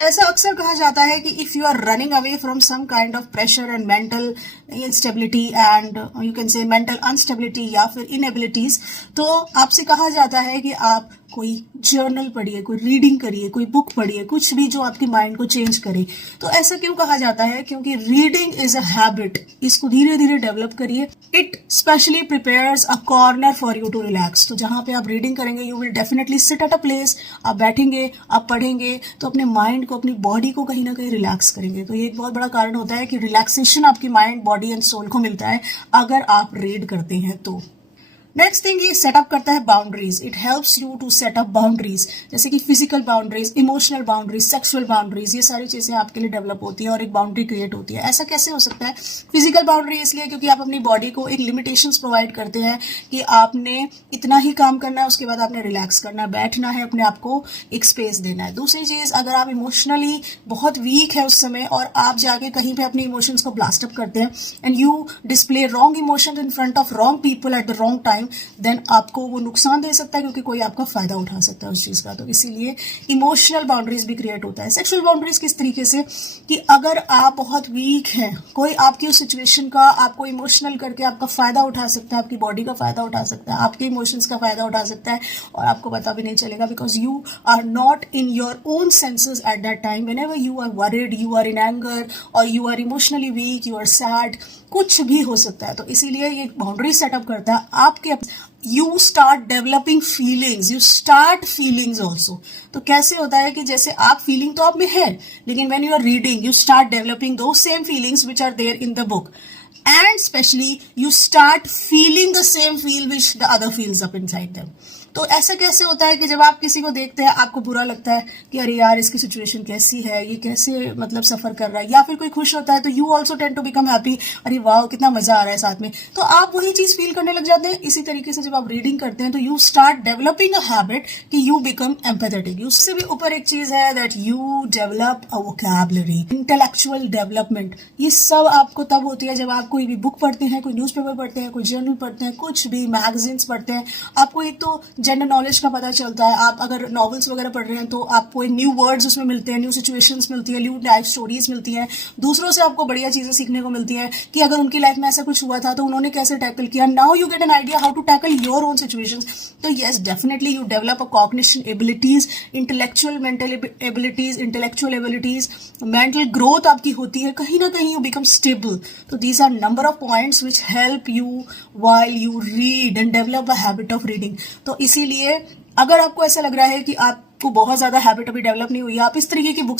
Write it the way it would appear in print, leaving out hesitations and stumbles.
ऐसा अक्सर कहा जाता है कि if you are running away from some kind of pressure and mental instability and you can say mental unstability या फिर इनएबिलिटीज, तो आपसे कहा जाता है कि आप कोई जर्नल पढ़िए, कोई रीडिंग करिए, कोई बुक पढ़िए, कुछ भी जो आपके माइंड को चेंज करे। तो ऐसा क्यों कहा जाता है? क्योंकि रीडिंग इज अ हैबिट, इसको धीरे धीरे डेवलप करिए। It specially prepares a corner for you to relax. तो जहां पे आप रीडिंग करेंगे, you will definitely sit at a place, आप बैठेंगे, आप पढ़ेंगे, तो अपने माइंड को, अपनी बॉडी को कहीं ना कहीं रिलैक्स करेंगे। तो ये एक बहुत बड़ा कारण होता है कि रिलैक्सेशन आपकी माइंड, बॉडी एंड सोल को मिलता है अगर आप रीड करते हैं तो। नेक्स्ट थिंग, ये सेटअप करता है boundaries. It helps you to set up boundaries, जैसे कि physical boundaries, emotional boundaries, sexual boundaries, ये सारी चीजें आपके लिए डेवलप होती है और एक बाउंड्री क्रिएट होती है। ऐसा कैसे हो सकता है? फिजिकल बाउंड्री इसलिए क्योंकि आप अपनी बॉडी को एक लिमिटेशंस प्रोवाइड करते हैं कि आपने इतना ही काम करना है, उसके बाद आपने रिलैक्स करना है, बैठना है, अपने आप को एक स्पेस देना है। दूसरी चीज, अगर आप इमोशनली बहुत वीक है उस समय और आप जाके कहीं पे अपनी इमोशंस को ब्लास्ट अप करते हैं and you display wrong emotions in front of wrong people at the wrong time, then आपको वो नुकसान दे सकता है क्योंकि कोई आपका फायदा उठा सकता है उस चीज का। तो इसीलिए इमोशनल बाउंड्रीज भी क्रिएट होता है। सेक्सुअल बाउंड्रीज किस तरीके से कि अगर आप बहुत वीक हैं, कोई आपकी उस सिचुएशन का, आपको इमोशनल करके आपका फायदा उठा सकता है, आपकी बॉडी का फायदा उठा सकता है, आपके इमोशंस का फायदा उठा सकता है और आपको पता भी नहीं चलेगा, because you are not in your own senses at that time. Whenever you are worried, you are in anger और you are emotionally weak, you are sad, कुछ भी हो सकता है। तो इसीलिए ये बाउंड्री सेटअप करता है आपके। You start developing feelings, you start feelings also. तो कैसे होता है कि जैसे आप फीलिंग तो आप में है, लेकिन when you are reading you start developing the same feelings which are there in the book, and especially you start feeling the same feel which the other feels up inside them. तो ऐसा कैसे होता है कि जब आप किसी को देखते हैं आपको बुरा लगता है कि अरे यार इसकी सिचुएशन कैसी है, ये कैसे मतलब सफर कर रहा है, या फिर कोई खुश होता है तो you also tend to become happy, अरे वाह कितना मजा आ रहा है साथ में, तो आप वही चीज फील करने लग जाते हैं। इसी तरीके से जब आप रीडिंग करते हैं तो you start developing a habit कि यू बिकम एम्पैथेटिक। उससे भी ऊपर एक चीज है that you develop a vocabulary, intellectual development. ये सब आपको तब होती है जब आप कोई भी बुक पढ़ते हैं, कोई न्यूज़पेपर पढ़ते हैं, कोई जर्नल पढ़ते हैं, कुछ भी मैगजीन्स पढ़ते हैं। आपको एक तो जनरल नॉलेज का पता चलता है। आप अगर नॉवेल्स वगैरह पढ़ रहे हैं तो आपको न्यू वर्ड्स उसमें मिलते हैं, न्यू सिचुएशंस मिलती है, न्यू लाइफ स्टोरीज मिलती हैं, दूसरों से आपको बढ़िया चीजें सीखने को मिलती हैं कि अगर उनकी लाइफ में ऐसा कुछ हुआ था तो उन्होंने कैसे टैकल किया। Now you get an idea how to tackle your own situations. तो yes, definitely you develop a cognition abilities, intellectual mental abilities, intellectual abilities, mental growth आपकी होती है, कहीं ना कहीं यू बिकम स्टेबल। तो these are number of points which help you while you read and develop a habit of reading. तो इसीलिए अगर आपको ऐसा लग रहा है कि आपको बहुत ज्यादा हैबिट अभी डेवलप नहीं हुई, आप इस तरीके की बुक